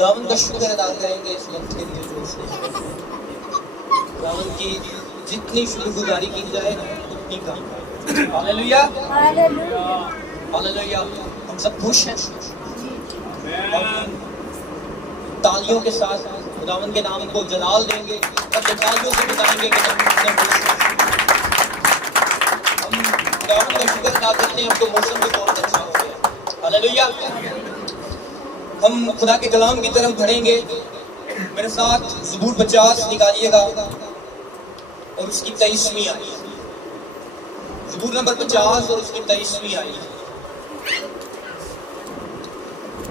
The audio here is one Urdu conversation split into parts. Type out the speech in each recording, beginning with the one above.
خداوند کا شکر ادا کریں گے اس وقت کے لیے جو اس نے خداوند کی جتنی شکر گزاری کی جائے اتنی کم ہے. ہاللیلویا ہاللیلویا. ہم سب خوش ہیں اور تالیوں کے ساتھ خداوند کے نام کو جلال دیں گے اور تالیوں سے بتائیں گے کہ ہم کتنے خوش ہیں. ہم خداوند کا شکر ادا کرتے ہیں. ہم کو موسم بھی بہت اچھا ہو گیا. ہاللیلویا. ہم خدا کے کلام کی طرف بڑھیں گے. میرے ساتھ زبور 50 نکالیے گا اور اس کی 23ویں آیت. زبور نمبر 50 اور اس کی 23ویں آیت.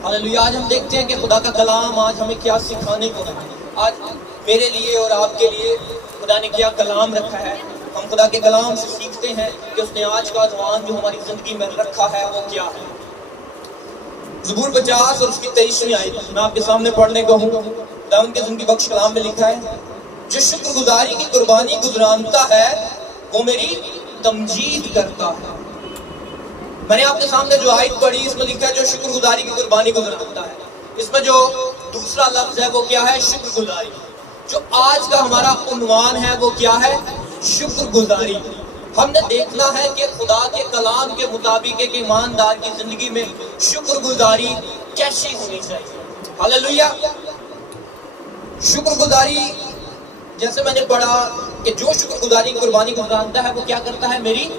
ہاللیلویا. آج ہم دیکھتے ہیں کہ خدا کا کلام آج ہمیں کیا سکھانے کو ہے. آج میرے لیے اور آپ کے لیے خدا نے کیا کلام رکھا ہے. ہم خدا کے کلام سے سیکھتے ہیں کہ اس نے آج کا عنوان جو ہماری زندگی میں رکھا ہے وہ کیا ہے. زبور 50 اور اس کی 23ویں آیت میں آپ کے سامنے پڑھنے کو ہوں. خداوند کے زندگی بخش کلام میں لکھا ہے جو شکر گزاری کی قربانی گزرانتا ہے وہ میری تمجید کرتا ہے. میں نے آپ کے سامنے جو آیت پڑھی اس میں لکھا ہے جو شکر گزاری کی قربانی گزرانتا ہے. اس میں جو دوسرا لفظ ہے وہ کیا ہے؟ شکر گزاری. جو آج کا ہمارا عنوان ہے وہ کیا ہے؟ شکر گزاری. ہم نے دیکھنا ہے کہ خدا کے کلام کے مطابق ایک ایماندار کی زندگی میں شکر گزاری کیسی ہونی چاہیے. ہاللیلویا. شکر گزاری جیسے میں نے پڑھا کہ جو شکر گزاری کی قربانی گزرانتا ہے وہ کیا کرتا ہے؟ میری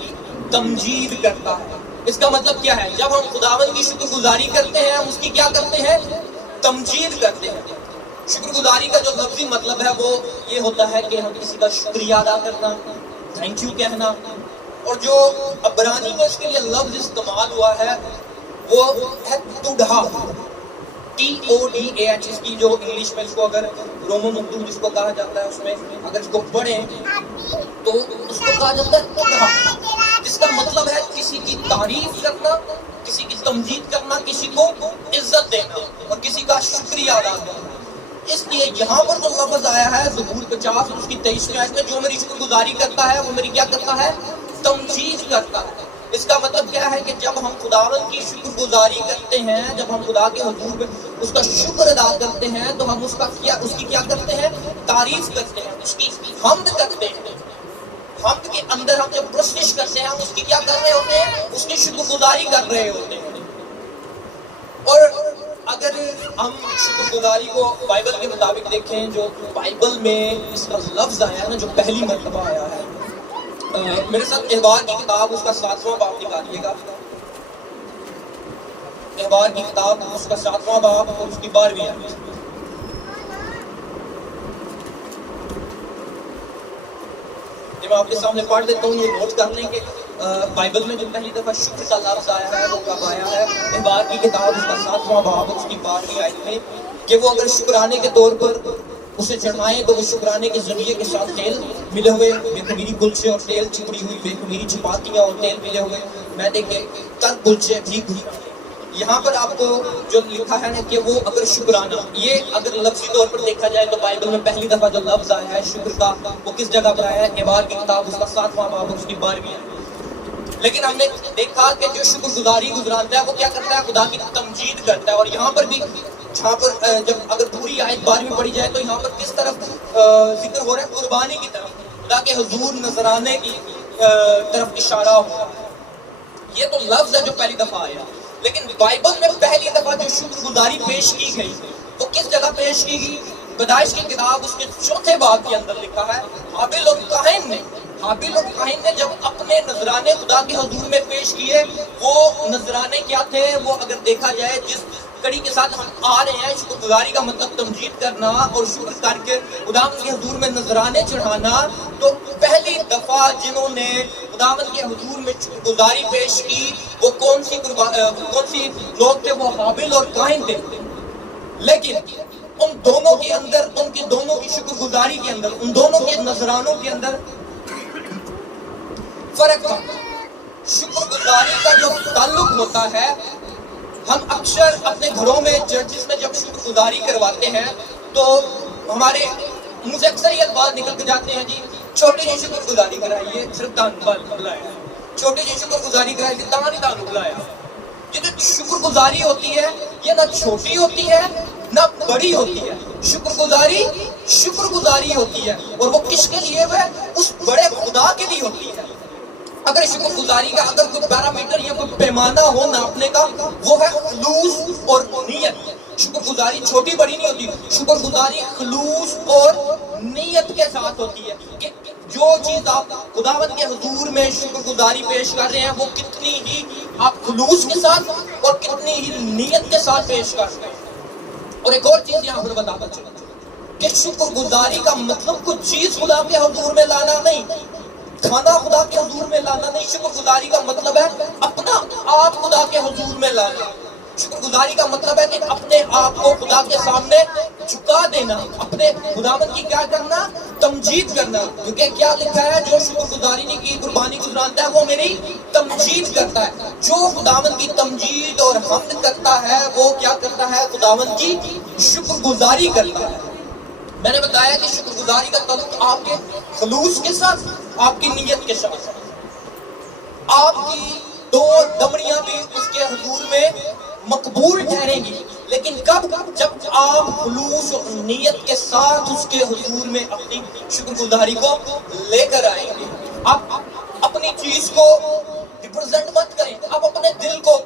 تمجید کرتا ہے. اس کا مطلب کیا ہے؟ جب ہم خداوند کی شکر گزاری کرتے ہیں ہم اس کی کیا کرتے ہیں؟ تمجید کرتے ہیں. شکر گزاری کا جو لفظی مطلب ہے وہ یہ ہوتا ہے کہ ہم کسی کا شکریہ ادا کرنا، تھینک یو کہنا. اور جو عبرانی میں اس کے لیے لفظ استعمال ہوا ہے وہ ہے توڈھا، TODAH. اس کی جو انگلش میں اس کو اگر رومن اردو جس کو کہا جاتا ہے اس میں اگر اس کو پڑھیں تو اس کو کہا جاتا ہے توڈھا، جس کا مطلب ہے کسی کی تعریف کرنا، کسی کی تمجید کرنا، کسی کو عزت دینا اور کسی کا شکریہ ادا کرنا. اس لیے یہاں پر جو لفظ آیا ہے زبور 50 اور اس کی 23ویں آیت میں جو میری شکر گزاری کرتا ہے وہ میری کیا کرتا ہے؟ تمجید کرتا ہے. اس کا مطلب کیا ہے کہ جب ہم خداوند کی شکر گزاری کرتے ہیں، جب ہم خدا کے حضور میں اس کا شکر ادا کرتے ہیں تو ہم اس کی کیا کرتے ہیں؟ تعریف کرتے ہیں، اس کی حمد کرتے ہیں. حمد کے اندر ہم جب پرستش کرتے ہیں ہم اس کی کیا کر رہے ہوتے ہیں؟ اس کی شکر گزاری کر رہے ہوتے ہیں. اور اگر ہم شکر گزاری کو بائبل کے مطابق دیکھیں، جو بائبل میں اس کا لفظ آیا ہے نا، جو پہلی مرتبہ آیا ہے، میرے ساتھ احبار کی کتاب اس کا 7واں باب نکالیے گا. احبار کی کتاب اس کا 7واں باب اور اس کی 12ویں آیت. میں آپ کے سامنے پڑھ دیتا ہوں، یہ نوٹ کر لیں کہ بائبل میں جو پہلی دفعہ شکر کا لفظ آیا ہے وہ کب آیا ہے؟ احبار کی کتاب اس کا 7واں باب اس کی 12ویں آیت میں کہ وہ اگر شکرانے کے طور پر اسے چڑھائیں تو وہ شکرانے کے ذریعے کے ساتھ تیل ملے ہوئے، بے خمیری کلچے اور تیل چپڑی ہوئی بے خمیری چپاتیاں اور تیل ملے ہوئے میدے کے تر کلچے بھی گھرانے. یہاں پر آپ کو جو لکھا ہے نا کہ وہ اگر شکرانہ، یہ اگر لفظی طور پر دیکھا جائے تو بائبل میں پہلی دفعہ جو لفظ آیا ہے شکر کا وہ کس جگہ پر آیا ہے؟ احبار کی کتاب اس کا 7واں باب اس کی 12ویں آیت. لیکن ہم نے دیکھا کہ جو شکر گزاری گزرانتا ہے وہ کیا کرتا ہے؟ خدا کی تمجید کرتا ہے. اور یہاں پر بھی جہاں پر جب اگر پوری آیت 12ویں پڑھی جائے تو یہاں پر کس طرف ذکر ہو رہا ہے؟ قربانی کی طرف، خدا کے حضور نذرانے کی طرف اشارہ ہو رہا ہے. یہ تو لفظ ہے جو پہلی دفعہ آیا. لیکن بائبل میں پہلی دفعہ جو شکر گزاری پیش کی گئی وہ کس جگہ پیش کی گئی؟ پیدائش کی کتاب اس کے 4تھے باب کے اندر لکھا ہے حابیل اور قائن نے جب اپنے نذرانے خدا کے حضور میں پیش کیے، وہ نذرانے کیا تھے؟ وہ اگر دیکھا جائے جس کڑی کے ساتھ ہم آ رہے ہیں، شکر گزاری کا مطلب تمجید کرنا اور شکر کر کے خداوند کے حضور میں نذرانے چڑھانا، تو پہلی دفعہ جنہوں نے خداوند کے حضور میں شکر گزاری پیش کی وہ کون سی لوگ تھے؟ وہ حابیل اور قائن تھے. لیکن ان دونوں کے اندر، ان کی دونوں کی شکر گزاری کے اندر، ان دونوں کے نذرانوں کے اندر فرق تھا. شکر گزاری کا جو تعلق ہوتا ہے، ہم اکثر اپنے گھروں میں چرچز میں جب شکر گزاری کرواتے ہیں تو ہمارے منہ سے اکثر یہ الفاظ نکل کے جاتے ہیں، جی چھوٹی جی شکر گزاری کرائیے، صرف دان بلایا، چھوٹی جی شکر گزاری کرائیے، دان ہی دان بلایا. یہ جو شکر گزاری ہوتی ہے یہ نہ چھوٹی ہوتی ہے نہ بڑی ہوتی ہے. شکر گزاری ہوتی ہے، اور وہ کس کے لیے ہے؟ اس بڑے خدا کے لیے ہوتی ہے. اگر شکر گزاری کا اگر کوئی پیرامیٹر یا کوئی پیمانہ ہو ناپنے کا، وہ ہے خلوص اور نیت. شکر گزاری چھوٹی بڑی نہیں ہوتی، شکر گزاری خلوص اور نیت کے ساتھ ہوتی ہے کہ جو چیز آپ خداوند کے حضور میں شکر گزاری پیش کر رہے ہیں وہ کتنی ہی آپ خلوص کے ساتھ اور کتنی ہی نیت کے ساتھ پیش کر رہے ہیں. اور ایک اور چیز یہاں پر بتا چلا کہ شکر گزاری کا مطلب کچھ چیز خدا کے حضور میں لانا نہیں، کھانا خدا کے حضور میں لانا نہیں. شکر گزاری کا مطلب ہے اپنا آپ خدا کے حضور میں لانا. شکر گزاری کا مطلب ہے کہ اپنے آپ کو خدا کے سامنے جھکا دینا، اپنے خداوند کی کیا کرنا؟ تمجید کرنا. کیونکہ کیا لکھا ہے؟ جو شکر گزاری نہیں کی قربانی گزرانتا ہے وہ میری تمجید کرتا ہے. جو خداوند کی تمجید اور حمد کرتا ہے وہ کیا کرتا ہے؟ خداوند کی شکر گزاری کرتا ہے. میں نے بتایا کہ شکر گزاری کا تعلق آپ کے خلوص کے ساتھ، آپ کی نیت کے ساتھ. آپ کی دو دمڑیاں بھی اس کے حضور میں مقبول ٹھہریں گی، لیکن کب؟ جب آپ خلوص اور نیت کے ساتھ اس کے حضور میں اپنی شکر گزاری کو لے کر آئیں گے. آپ اپنی چیز کو ریپرزینٹ مت کریں، آپ اپنے دل کو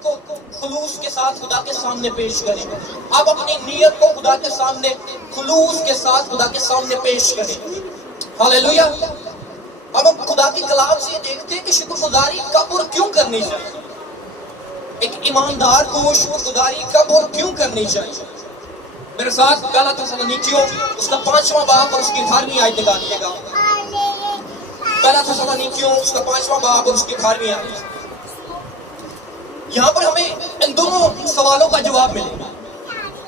خلوص کے ساتھ خدا کے سامنے پیش کریں. آپ اپنی نیت کو خدا کے سامنے خلوص کے ساتھ خدا کے سامنے پیش کریں. ہاللیلویا. اب ہم خدا کی کلام سے دیکھتے ہیں کہ شکر گزاری کب اور کیوں کرنی چاہیے. ایک ایماندار کو شکر گزاری کب اور کیوں کرنی چاہیے. میرے ساتھ پہلا تسالونیکیوں اس کا 5واں باب اور اس کی 18ویں آیت نکالیے گا. پہلا تسالونیکیوں اس کا 5واں باب اور اس کی 18ویں آیت. یہاں پر ہمیں ان دونوں سوالوں کا جواب ملے گا.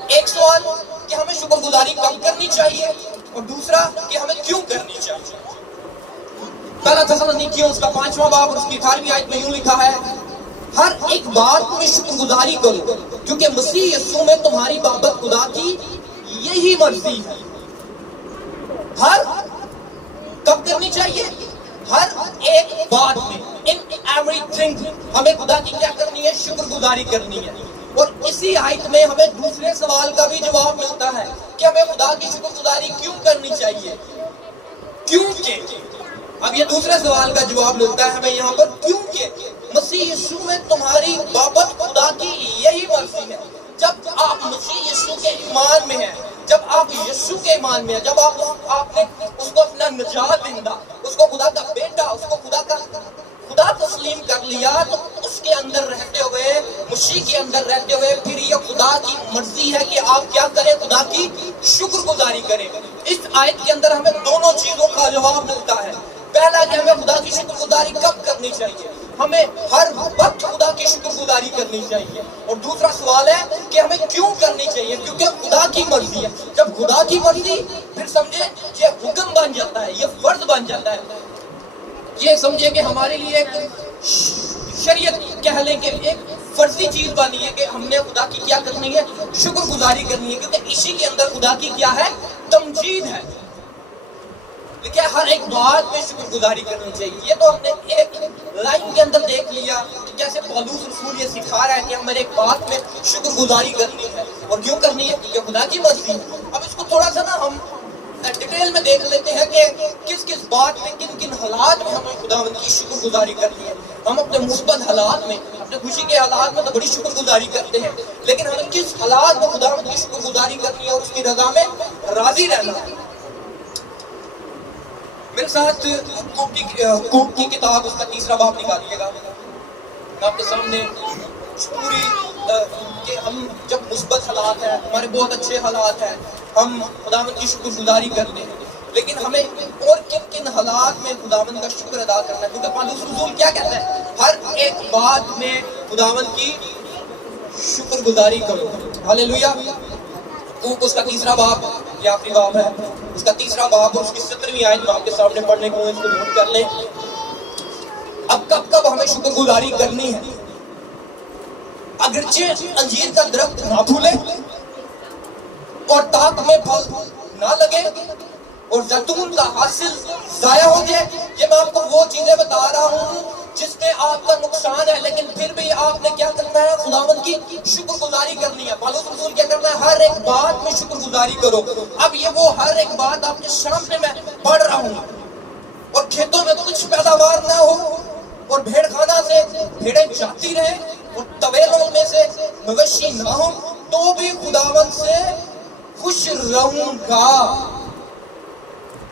ایک سوال کہ ہمیں شکر گزاری کب کرنی چاہیے، اور دوسرا کہ ہمیں کیوں کرنی چاہیے. پہلا تسالونیکیوں اس کا 5واں باب اور اس کی 18ویں آیت میں یوں لکھا ہے: ہر ایک بات میں شکر گزاری کرو، کیونکہ مسیح یسوع میں تمہاری بابت خدا کی یہی مرضی ہے. ہر کب کرنی چاہیے؟ ہر ایک بات میں، ان ایوری تھنگ ہمیں خدا کی کیا کرنی ہے؟ شکر گزاری کرنی ہے. اور اسی آیت میں ہمیں دوسرے سوال کا بھی جواب ملتا ہے کہ ہمیں خدا کی شکر گزاری کیوں کرنی چاہیے. کیونکہ اب یہ دوسرے سوال کا جواب ملتا ہے ہمیں یہاں پر، کیونکہ مسیح یسوع میں تمہاری بابت خدا کی یہی مرضی ہے. جب آپ مسیح یسوع کے ایمان میں ہیں، جب آپ یسوع کے ایمان میں ہیں، جب آپ نے اس کو اپنا نجات دہندہ، اس کو خدا کا بیٹا، اس کو خدا تسلیم کر لیا، تو اس کے اندر رہتے ہوئے، مسیح کے اندر رہتے ہوئے پھر یہ خدا کی مرضی ہے کہ آپ کیا کریں؟ خدا کی شکر گزاری کریں. اس آیت کے اندر ہمیں دونوں چیزوں کا جواب ملتا ہے. پہلا کہ ہمیں خدا کی شکر گزاری کب کرنی چاہیے، ہمیں ہر وقت خدا کی شکر گزاری کرنی چاہیے. اور دوسرا سوال ہے کہ ہمیں کیوں کرنی چاہیے، کیونکہ خدا کی مرضی ہے. جب خدا کی مرضی، پھر سمجھے یہ حکم بن جاتا ہے، یہ فرض بن جاتا ہے. یہ سمجھے کہ ہمارے لیے ایک شریعت کہہ لیں کہ ایک فرضی چیز بنی ہے کہ ہم نے خدا کی کیا کرنی ہے؟ شکر گزاری کرنی ہے، کیونکہ اسی کے اندر خدا کی کیا ہے؟ تمجید ہے. لیکن ہر ایک بات میں شکر گزاری کرنی چاہیے. یہ تو ہم نے ایک لائن کے اندر دیکھ لیا کہ جیسے پولس رسول یہ سکھا رہا ہے کہ ہمیں ایک بات میں شکر گزاری کرنی ہے. اور کیوں کرنی ہے؟ کیونکہ خدا کی مرضی ہے. اب اس کو تھوڑا سا نا ہم ڈیٹیل میں دیکھ لیتے ہیں کہ کس کس بات میں، کن کن حالات میں ہمیں خداوند کی شکر گزاری کرنی ہے. ہم اپنے مثبت حالات میں، اپنے خوشی کے حالات میں تو بڑی شکر گزاری کرتے ہیں، لیکن ہمیں کس حالات میں خداوند کی شکر گزاری کرنی ہے اور اس کی رضا میں راضی رہنا ہے. میرے ساتھ حقوق کی کتاب اس کا 3 باب نکالیے گا. میں آپ کے سامنے پوری کہ ہم جب مثبت حالات ہیں، ہمارے بہت اچھے حالات ہیں، ہم خداوند کی شکر گزاری کرتے ہیں، لیکن ہمیں اور کن کن حالات میں خداوند کا شکر ادا کرنا ہے. کیونکہ پولس رسول کیا کہتا ہے؟ ہر ایک بات میں خداوند کی شکر گزاری کرو. ہاللیلویا. اس کا 3 باب، یہ آخری باب ہے، اس کا 3 باب اور اس کی 17ویں آیت میں آپ کے سامنے پڑھنے کو، اس کو نوٹ کر لیں. اب کب ہمیں شکر گزاری کرنی ہے؟ اگرچہ انجیر کا درخت نہ پھولے اور تاک میں پھل نہ لگے اور زیتون کا حاصل ضائع ہو جائے. یہ میں آپ کو وہ چیزیں بتا رہا ہوں جس میں آپ کا نقصان ہے، لیکن پھر بھی آپ نے کیا کرنا ہے؟ خداوند کی شکر گزاری کرنی ہے۔ پالوس رسول کیا کرنا ہے؟ ہر ایک بات میں شکر گزاری کرو۔ اب یہ وہ ہر ایک بات آپ کے سامنے میں پڑھ رہا ہوں، اور کھیتوں میں کچھ پیداوار نہ ہو، اور بھیڑ خانہ سے بھیڑیں جاتی رہیں، اور طویلوں میں سے مویشی نہ ہو، تو بھی خداوند سے خوش رہوں گا،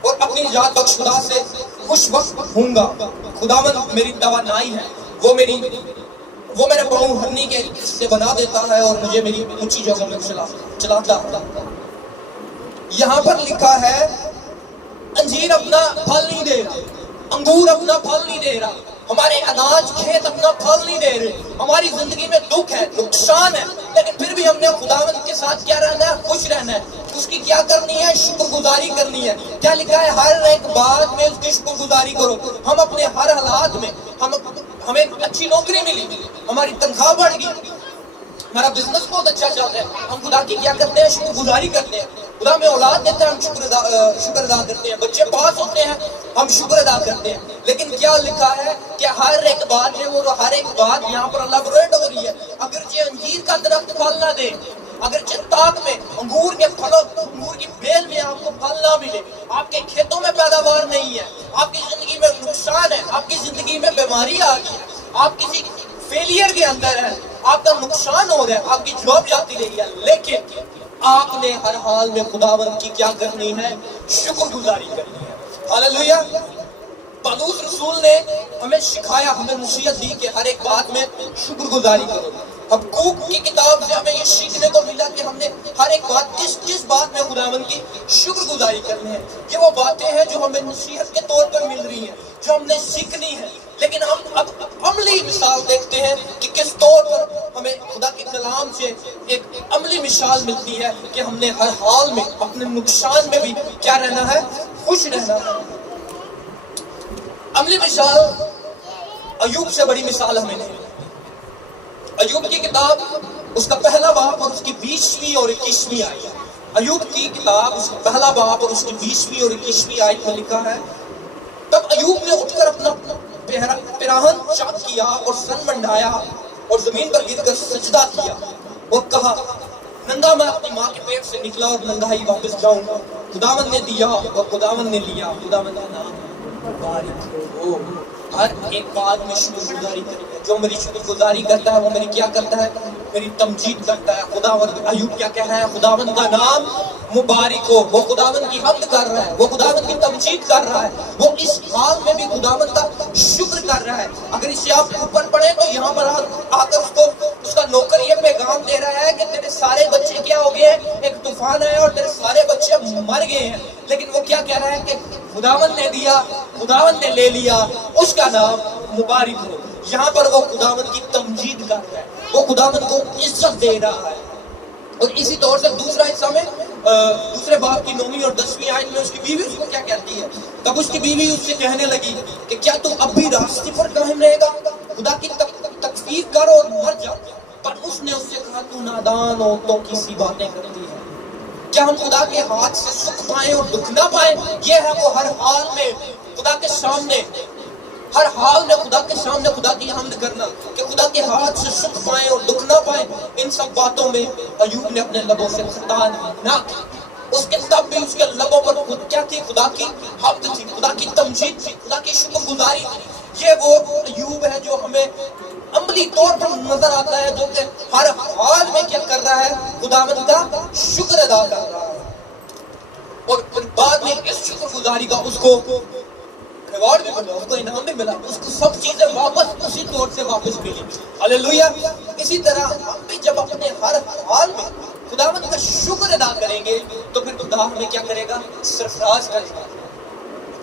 اور اپنی ذات بخش خدا سے خوش وقت ہوں گا۔ خداوند میری توانائی ہے، وہ میرے پاؤں ہرنی کے سے بنا دیتا ہے، اور مجھے میری اونچی جگہوں میں چلاتا ہے۔ یہاں پر لکھا ہے انجیر اپنا پھل نہیں دے رہا، انگور اپنا پھل نہیں دے رہا، ہمارے اناج کھیت اپنا پھل نہیں دے رہے، ہماری زندگی میں دکھ ہے، نقصان ہے، لیکن پھر بھی ہم نے خداوند کے ساتھ کیا رہنا ہے؟ خوش رہنا ہے۔ اس کی کیا کرنی ہے؟ شکر گزاری کرنی ہے۔ کیا لکھا ہے؟ ہر ایک بات میں اس کی شکر گزاری کرو۔ ہم اپنے ہر حالات میں، ہمیں اچھی نوکری ملی، ہماری تنخواہ بڑھ گئی، ہمارا بزنس بہت اچھا چلتا ہے، ہم خدا کی کیا کرتے ہیں؟ شکر گزاری کرتے ہیں۔ خدا میں اولاد دیتا ہے، ہم شکر ادا کرتے ہیں، بچے پاس ہوتے ہیں، ہم شکر ادا کرتے ہیں۔ لیکن کیا لکھا ہے کہ ہر ایک بات میں، وہ ہر ایک بات یہاں پر الیبوریٹ ہو رہی ہے۔ اگرچہ انجیر کا درخت پھل نہ دے، اگرچہ تاک میں انگور کے پھلوں، انگور کی بیل میں آپ کو پھل نہ ملے، آپ کے کھیتوں میں پیداوار نہیں ہے، آپ کی زندگی میں نقصان ہے، آپ کی زندگی میں بیماری آ گئی ہے، آپ کسی فیلئر کے اندر ہے، آپ کا نقصان ہو رہا ہے، آپ کی جاب جاتی رہی ہے، لیکن آپ نے ہر حال میں خداوند کی کیا کرنی ہے؟ شکر گزاری کرنی ہے۔ ہاللیلویہ۔ پالوس رسول نے ہمیں سکھایا، ہمیں نصیحت دی کہ ہر ایک بات میں شکر گزاری کرو۔ حبقوق کی کتاب سے ہمیں یہ سیکھنے کو ملا کہ ہم نے ہر ایک بات کس بات میں خداوند کی شکر گزاری کرنی ہے۔ یہ وہ باتیں ہیں جو ہمیں نصیحت کے طور پر مل رہی ہیں، جو ہم نے سیکھنی ہے، لیکن ہم اب عملی مثال دیکھتے ہیں کہ کس طور پر ہمیں خدا کے کلام سے ایک عملی مثال ملتی ہے کہ ہم نے ہر حال میں اپنے نقصان میں بھی کیا رہنا ہے؟ خوش رہنا ہے۔ عملی مثال ایوب سے بڑی مثال ہمیں نہیں۔ ایوب کی کتاب اس کا پہلا باب اور اس کی 20ویں اور 21ویں آیت۔ ایوب کی کتاب اس کا پہلا باب اور اس کی 20ویں اور 21ویں آیت میں لکھا ہے، تب ایوب نے اٹھ کر اپنا پیراہن چاک کیا اور سن منڈایا اور زمین پر گر کر سجدہ کیا اور کہا، ننگا میں اپنی ماں کے پیٹ سے نکلا اور ننگا ہی واپس جاؤں گا۔ خداوند نے دیا اور خداوند نے لیا، خداوند کا نام مبارک ہو۔ ہر ایک بات میں شکر گزاری کریں۔ جو میری شکر گزاری کرتا ہے وہ میری کیا کرتا ہے؟ میری تمجید کرتا ہے۔ خداوند، ایوب کیا کہہ رہا ہے؟ خداوند کا نام مبارک ہو۔ وہ خداوند کی حمد کر رہا ہے، وہ خداوند کی تمجید کر رہا ہے، وہ اس حال میں بھی خداوند کا شکر کر رہا ہے۔ اگر اسے آپ اوپر پڑھیں تو یہاں پر آ کر اس کا نوکر یہ پیغام دے رہا ہے کہ تیرے سارے بچے کیا ہو گئے ہیں؟ ایک طوفان ہے اور تیرے سارے بچے مر گئے ہیں، لیکن وہ کیا کہہ رہا ہے کہ خداوند نے دیا، خداوند نے لے لیا، اس کا نام مبارک ہو۔ یہاں پر وہ خداوند کی تمجید کر رہا ہے، وہ خداوند کو عزت دے رہا ہے۔ اور اسی طور سے دوسرا حصہ میں دوسرے باپ کی 9ویں اور 10ویں آیت میں اس کی بیوی اس کو کیا کہتی ہے؟ تب اس کی بیوی اس سے کہنے لگی کہ کیا تو اب بھی راستے پر قائم رہے گا؟ خدا کی تکفیر کر اور مر جا۔ پر اس نے اس سے کہا، تو نادان عورتوں کی سی باتیں کرتی ہے۔ کیا ہم خدا کے ہاتھ سے سکھ پائیں اور دکھ نہ پائیں؟ یہ ہے وہ ہر حال میں خدا کے سامنے، ہر حال میں خدا کے سامنے خدا کی حمد کرنا، کہ خدا کے ہاتھ سے سکھ پائیں اور دکھ نہ پائیں۔ ان سب باتوں میں ایوب نے اپنے لبوں سے خطا نہ کی۔ اس کے تب بھی اس کے لبوں پر خود کیا تھی؟ خدا کی حمد تھی، خدا کی تمجید تھی، خدا کی شکر گزاری تھی۔ یہ وہ ایوب ہے جو ہمیں عملی طور پر نظر آتا ہے، جو کہ ہر حال میں کیا کر رہا ہے؟ خداوند کا شکر ادا کر رہا ہے، اور بعد میں اس شکر گزاری کا اس کو ریوارڈ بھی ملا، اس کو انعام بھی ملا، اس کو سب چیزیں واپس اسی طور سے واپس ملی۔ ہاللیلویہ۔ اسی طرح ہم بھی جب اپنے ہر حال میں خداوند کا شکر ادا کریں گے تو پھر خدا ہمیں کیا کرے گا؟ سرفراز کرے گا۔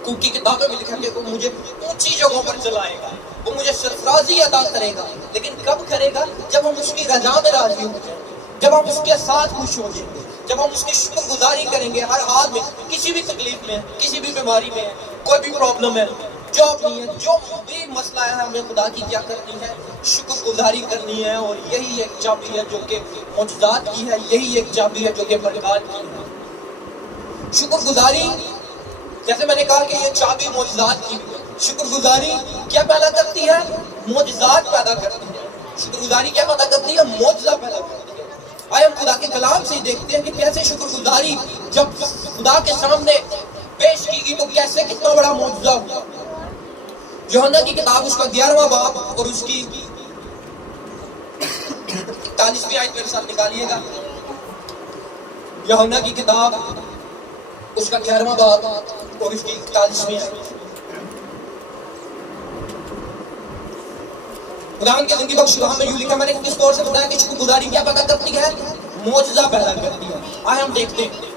کیونکہ کتابوں میں لکھا ہے کہ وہ مجھے اونچی جگہوں پر چلائے گا، وہ مجھے سرفرازی ادا کرے گا۔ لیکن کب کرے گا؟ جب ہم اس کی رضا میں راضی ہو جائیں گے، جب ہم اس کے ساتھ خوش ہو جائیں گے، جب ہم اس کی شکر گزاری کریں گے ہر حال میں، کسی بھی تکلیف میں، کسی بھی بیماری میں، کوئی بھی پرابلم ہے، جاب نہیں ہے، جو بھی مسئلہ ہے، ہمیں خدا کی کیا کرنی ہے؟ شکر گزاری کرنی ہے۔ اور یہی ایک چابی ہے جو کہ معجزات کی ہے، یہی ایک چابی ہے جو کہ برکات کی ہے۔ شکر گزاری، جیسے میں نے کہا کہ یہ چابی معجزات کی ہے۔ شکر گزاری کیا پیدا کرتی ہے؟ معجزات پیدا کرتی ہے. شکر گزاری کیا پیدا کرتی ہے؟ معجزہ پیدا کرتی ہے. آئے ہم خدا کے کلام سے دیکھتے ہیں کہ کیسے شکر گزاری جب خدا کے سامنے پیش کی گئی تو کیسے کتنا بڑا معجزہ ہوا. یوحنا کی کتاب اس کا 11واں باب اور اس کی 41ویں آیت میرے ساتھ نکالیے گا. یوحنا کی کتاب اس کا 11واں باب اور اس کی 41ویں آیت. خداوند کی زندگی بخش کلام میں یوں لکھا، میں نے کس طور سے بتایا کہ شکر گزاری کیا پیدا کرتی ہے؟ معجزہ پیدا کرتی ہے. آئے ہم دیکھتے ہیں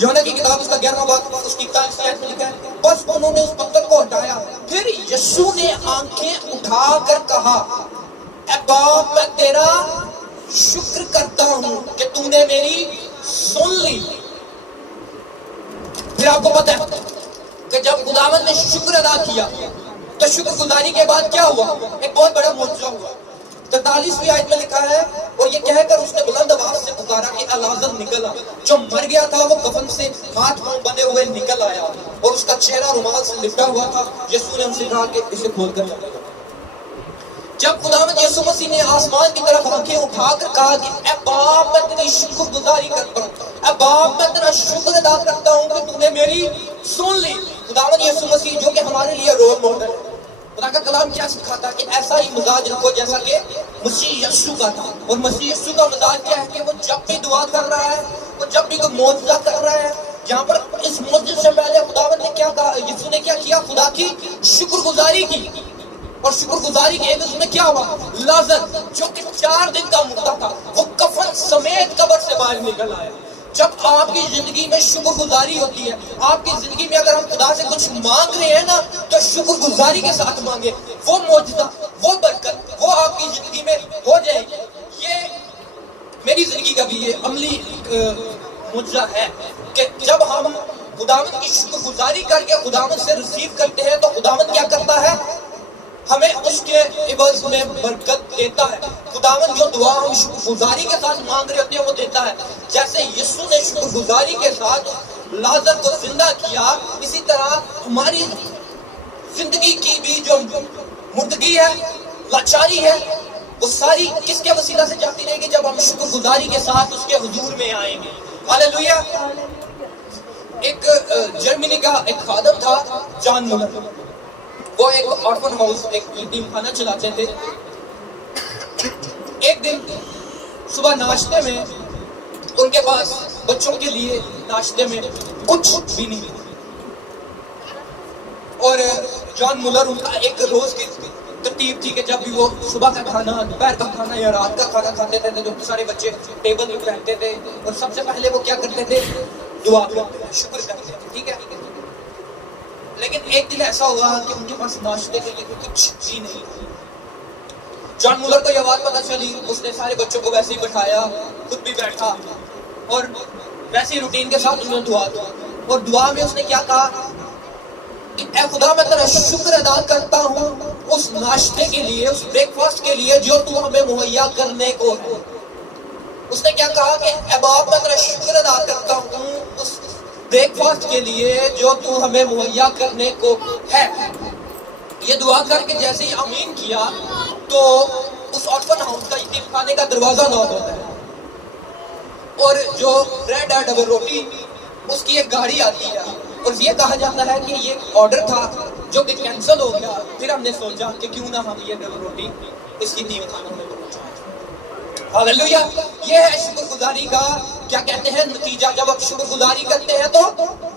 یوحنا کی کتاب اس کا 11واں باب اس کی 41ویں آیت میں لکھا ہے، بس انہوں نے اس پتھر کو ہٹایا. پھر یسوع نے آنکھیں اٹھا کر کہا، اے باپ میں تیرا شکر کرتا ہوں کہ تو نے میری سن لی. پھر آپ کو پتہ ہے کہ جب خداوند نے شکر ادا کیا تو شکر گزاری کے بعد کیا ہوا؟ ایک بہت بڑا معجزہ ہوا. 43ویں آیت میں لکھا ہے، اور یہ کہہ کر اس نے بلند آواز سے پکارا کہ العازر نکل آ. جو مر گیا تھا وہ کفن سے ہاتھ پاؤں بندھے ہوئے نکل آیا اور اس کا چہرہ رومال سے لپٹا ہوا تھا. یسوع نے ان سے کہا کہ اسے کھول کر لاؤ. جب خداوند یسوع مسیح نے آسمان کی طرف آنکھیں اٹھا کر کہا کہ اے باپ میں تیری شکر گزاری کرتا ہوں، اے باپ میں تیرا شکر ادا کرتا ہوں کہ تو نے میری سن لی. خداوند یسوع مسیح جو کہ ہمارے لیے رول ماڈل ہے، خدا کا کلام کیا سکھاتا ہے کہ ایسا ہی مزاج رکھو جیسا کہ مسیح یسوع کا تھا. اور مسیح یسوع کا مزاج کیا ہے کہ وہ جب بھی دعا کر رہا ہے، وہ جب بھی کوئی معجزہ کر رہا ہے، یہاں پر اس معجزے سے پہلے خداوند نے کیا کہا؟ یسوع نے کیا کیا؟ خدا کی شکر گزاری کی. اور شکر گزاری کے عوض میں کیا ہوا؟ لازر جو کہ 4 دن کا مردہ تھا وہ کفن سمیت قبر سے باہر نکل آیا. جب آپ کی زندگی میں شکر گزاری ہوتی ہے، آپ کی زندگی میں اگر ہم خدا سے کچھ مانگ رہے ہیں نا تو شکر گزاری کے ساتھ مانگے. وہ معجزہ، وہ برکت، وہ آپ کی زندگی میں ہو جائے گی. یہ میری زندگی کا بھی یہ عملی معجزہ ہے کہ جب ہم خداوند کی شکر گزاری کر کے خداوند سے ریسیو کرتے ہیں تو خداوند کیا کرتا ہے؟ ہمیں اس کے عوض میں برکت دیتا ہے. خداوند جو دعا ہم شکر گزاری کے ساتھ مانگ رہے ہوتے ہیں وہ دیتا ہے. جیسے یسوع نے شکر گزاری کے ساتھ لازر کو زندہ کیا، اسی طرح ہماری زندگی کی بھی جو مردگی ہے، لاچاری ہے، وہ ساری کس کے وسیلہ سے جاتی رہے گی؟ جب ہم شکر گزاری کے ساتھ اس کے حضور میں آئیں گے. ہاللیلویا. ایک جرمنی کا ایک خادم تھا جان مولر. وہ ایک آرفن ہاؤس، ایک یتیم خانہ چلاتے تھے. ایک دن صبح ناشتے میں ان کے پاس بچوں کے لیے ناشتے میں کچھ بھی نہیں. اور جان مولر ان کا ایک روز کی ترتیب تھی کہ جب بھی وہ صبح کا کھانا، دوپہر کا کھانا یا رات کا کھانا کھاتے تھے تو سارے بچے ٹیبل پہ بیٹھتے تھے اور سب سے پہلے وہ کیا کرتے تھے؟ دعا کرتے تھے، شکر کرتے تھے. ٹھیک ہے. لیکن ایک دن ایسا ہوا کہ ان کے پاس ناشتے کے لیے کچھ بھی نہیں. جان مولر کو یہ بات پتہ چلی، اس نے سارے بچوں کو ویسے ہی بٹھایا، خود بھی بیٹھا اور ویسے ہی روٹین کے ساتھ انہوں نے دعا کی. اور دعا میں اس نے کیا کہا کہ اے خدا میں تیرا شکر ادا کرتا ہوں اس ناشتے کے لیے، اس بریک فاسٹ کے لیے جو تو ہمیں مہیا کرنے کو ہے. اس نے کیا کہا کہ اے باپ میں تیرا شکر ادا کرتا ہوں اس بریک فاسٹ کے لیے جو تو ہمیں مہیا کرنے کو ہے. یہ دعا کر کے جیسے ہی آمین کیا تو اس آرفن ہاؤس کا یتیم خانے کا دروازہ نوک ہوتا ہے اور جو بریڈ ہے ڈبل روٹی اس کی ایک گاڑی آتی ہے اور یہ کہا جاتا ہے کہ یہ آرڈر تھا جو کہ کینسل ہو گیا. پھر ہم نے سوچا کہ کیوں نہ ہم یہ ڈبل روٹی اس یتیم خانوں میں پہنچائیں. ہاللیلویا. یہ ہے شکر گزاری کا کیا کہتے ہیں نتیجہ. جب آپ شکر گزاری کرتے ہیں تو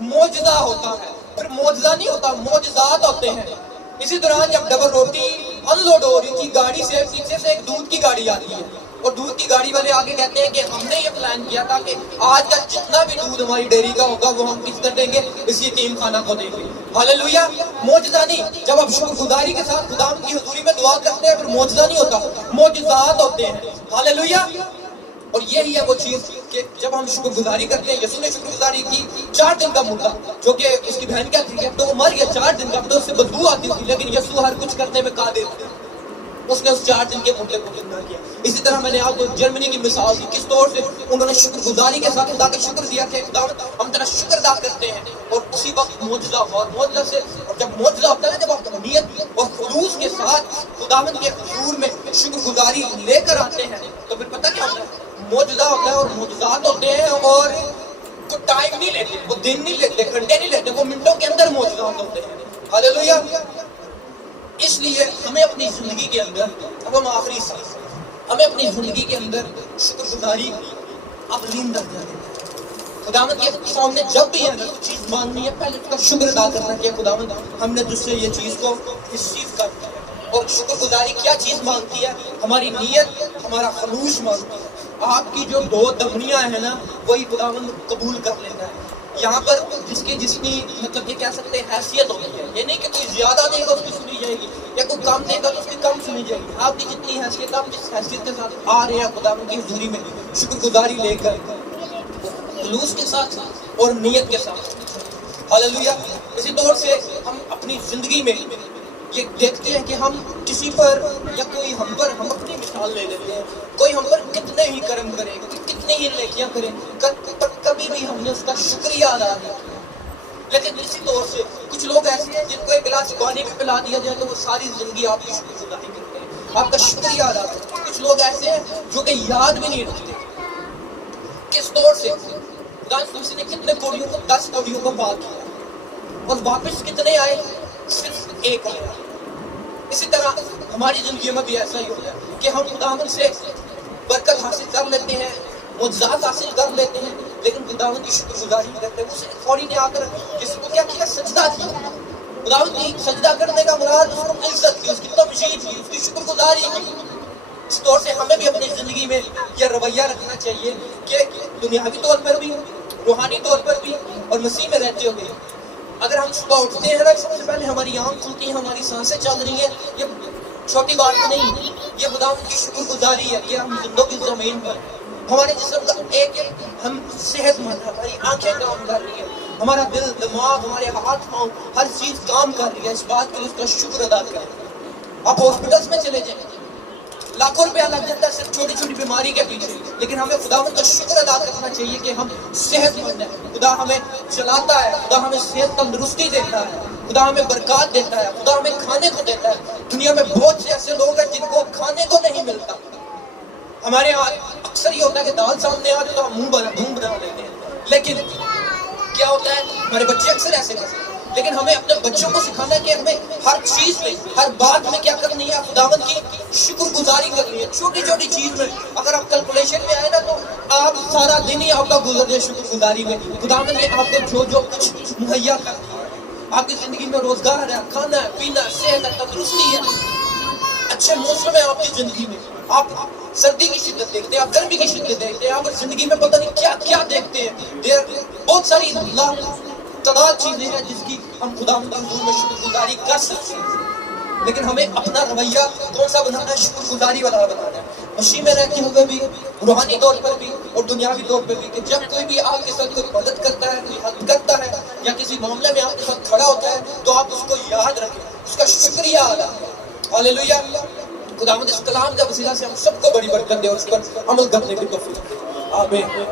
معجزہ ہوتا ہے. پھر معجزہ نہیں ہوتا، معجزات ہوتے ہیں. اسی دوران جب ڈبل روٹی ان لوڈ ہو رہی تھی گاڑی سے، پیچھے سے ایک دودھ کی گاڑی آتی ہے اور دودھ کی گاڑی والے آگے کہتے ہیں کہ ہم نے یہ پلان کیا تھا کہ آج کا جتنا بھی دودھ ہماری ڈیری کا ہوگا وہ ہم کس کر دیں گے؟ اس یتیم خانہ کو دیں گے. ہاللیلویا. معجزہ نہیں. جب آپ شکر گزاری کے ساتھ خدا کی حضوری میں دعا کرتے ہیں پھر معجزہ نہیں ہوتا، معجزات ہوتے ہیں. ہاللیلویا. اور یہی ہے وہ چیز کہ جب ہم شکر گزاری کرتے ہیں. یسوع نے شکر گزاری کی. 4 دن کا مردہ جو کہ اس کی بہن کیا تھی کہ تو وہ مر گیا 4 دن کا، تو اس سے بدبو آتی تھی لیکن یسوع ہر کچھ کرنے میں قادر تھے. اس نے اس 4 دن کے مدعے کو زندہ کیا. اسی طرح میں نے آپ کو جرمنی کی مثال دی, کس طور سے انہوں نے شکر گزاری کے ساتھ خدا کا شکر دیا کہ خداوند ہم تیرا شکر ادا کرتے ہیں, اور اسی وقت معجزہ ہوا. اور معجزہ سے, اور جب معجزہ ہوتا ہے, جب آپ نیت اور خلوص کے ساتھ خداوند کے حضور میں شکر گزاری لے کر آتے ہیں, تو پھر پتہ کیا ہوتا ہے, معجزہ ہوتا ہے اور معجزات ہوتے ہیں, اور کو ٹائم نہیں لیتے, وہ دن نہیں لیتے, گھنٹے نہیں لیتے, وہ منٹوں کے اندر معجزات ہوتے ہیں. ہاللویا. اس لیے ہمیں اپنی زندگی کے اندر, اب ہم آخری سال, ہمیں اپنی زندگی کے اندر شکر گزاری اولین درجہ دینا ہے. خداوند کے سامنے جب بھی اگر کچھ چیز مانگنی ہے, پہلے اس کا شکر ادا کرنا کہ خداوند ہم نے تجھ سے یہ چیز کو ریسیو کر دیا. اور شکر گزاری کیا چیز مانگتی ہے؟ ہماری نیت, ہمارا خلوص مانگتی ہے. آپ کی جو 2 دمنیاں ہیں نا, وہی خداوند قبول کر لیتا ہے. یہاں پر جس کی مطلب یہ کہہ سکتے ہیں حیثیت ہوتی ہے, یہ نہیں کہ کوئی زیادہ دے گا اس کی سنی جائے گی, یا کوئی کم دے گا تو اس کی کم سنی جائے گی. آپ کی جتنی حیثیت, آپ جس حیثیت کے ساتھ آ رہے ہیں خداوند کی حضوری میں شکر گزاری لے کر, خلوص کے ساتھ اور نیت کے ساتھ. ہاللویا. اسی طور سے ہم اپنی زندگی میں یہ دیکھتے ہیں کہ ہم کسی پر یا کوئی ہم اپنی مثال لے لیتے ہیں. کوئی ہم پر کتنے ہی کرم کرے, کتنی ہی نیکیاں کرے, پر کبھی بھی ہم نے اس کا شکریہ ادا نہیں کیا. لیکن اسی طور سے کچھ لوگ ایسے ہیں جن کو ایک گلاس پانی بھی پلا دیا جائے تو وہ ساری زندگی آپ کی شکر گزاری کرتے ہیں, آپ کا شکریہ ادا کرتے ہیں. کچھ لوگ ایسے ہیں جو کہ یاد بھی نہیں رکھتے. کس طور سے خدا نے کتنے کوڑیوں کو 10 کوڑیوں کو بات کیا, اور واپس کتنے آئے؟ صرف 1 آیا. اسی طرح ہماری زندگی میں بھی ایسا ہی ہوتا ہے کہ ہم خداوند سے برکت حاصل کر لیتے ہیں, معجزات حاصل کر لیتے ہیں, لیکن خداوند کی شکر گزاری نہیں کرتے. اسے فوری نے آ کر جس کو کیا کیا, سجدہ کیا. خداوند کی سجدہ کرنے کا مراد اس کو عزت کی, اس کی تمجید کی, اس کی شکر گزاری کی. اس طور سے ہمیں بھی اپنی زندگی میں یہ رویہ رکھنا چاہیے کہ دنیاوی طور پر بھی, روحانی طور پر بھی, اور مسیح میں رہتے ہوئے اگر ہم صبح اٹھتے ہیں نا, سب سے پہلے ہماری آنکھ کھلتی ہے, ہماری سانسیں چل رہی ہیں, یہ چھوٹی بات نہیں, یہ خداوند کی شکر گزاری ہے کہ ہم زندوں کی زمین پر, ہمارے جسم کا ایک ہم صحت مند, ہماری آنکھیں کام کر رہی ہیں, ہمارا دل, دماغ, ہمارے ہاتھ پاؤں, ہر چیز کام کر رہی ہے. اس بات کے لیے اس کا شکر ادا کریں. آپ ہاسپٹلس میں چلے جائیں, لاکھوں روپیہ لگ جاتا ہے صرف چھوٹی چھوٹی بیماری کے پیچھے, لیکن ہمیں خداوند کا شکر ادا کرنا چاہیے کہ ہم صحت مند ہیں. خدا ہمیں چلاتا ہے, خدا ہمیں صحت تندرستی دیتا ہے, خدا ہمیں برکات دیتا ہے, خدا ہمیں کھانے کو دیتا ہے. دنیا میں بہت سے ایسے لوگ ہیں جن کو کھانے کو نہیں ملتا. ہمارے یہاں اکثر یہ ہوتا ہے کہ دال سامنے آ جائے تو ہم منہ بنا لیتے ہیں, لیکن کیا ہوتا ہے, ہمارے بچے اکثر ایسے کرتے ہیں. لیکن ہمیں اپنے بچوں کو سکھانا ہے کہ ہمیں ہر چیز میں, ہر بات میں کیا کرنی ہے, خداوند کی شکر گزاری کرنی ہے. چھوٹی چھوٹی چیز میں اگر آپ کیلکولیشن میں آئے نا, تو آپ سارا دن ہی آپ کا گزر جائے شکر گزاری میں. خداوند نے آپ کو جو کچھ مہیا کر دیا, آپ کی زندگی میں روزگار ہے, کھانا ہے, پینا ہے, صحت ہے, تندرستی ہے, اچھے موسم ہے آپ کی زندگی میں. آپ سردی کی شدت دیکھتے ہیں, آپ گرمی کی شدت دیکھتے ہیں, آپ زندگی میں پتہ نہیں کیا کیا دیکھتے ہیں. بہت ساری تعداد چیزیں ہیں جس کی ہم خداوند کے حضور میں شکر گزاری کر سکتے ہیں, لیکن ہمیں اپنا رویہ کون سا بنانا ہے؟ شکر گزاری والا بنانا ہے. مسیح میں رہتے ہوئے بھی, روحانی طور پر بھی اور دنیاوی طور پر بھی, کہ جب کوئی بھی آپ کے ساتھ کوئی مدد کرتا ہے, کوئی حد کرتا ہے, یا کسی معاملے میں آپ کے ساتھ کھڑا ہوتا ہے, تو آپ اس کو یاد رکھیں, اس کا شکریہ ادا کریں. ہاللویا. خداوند اس کلام کا وسیلہ سے ہم سب کو بڑی برکت دے اور اس پر عمل کرنے کی توفیق دے. آمین.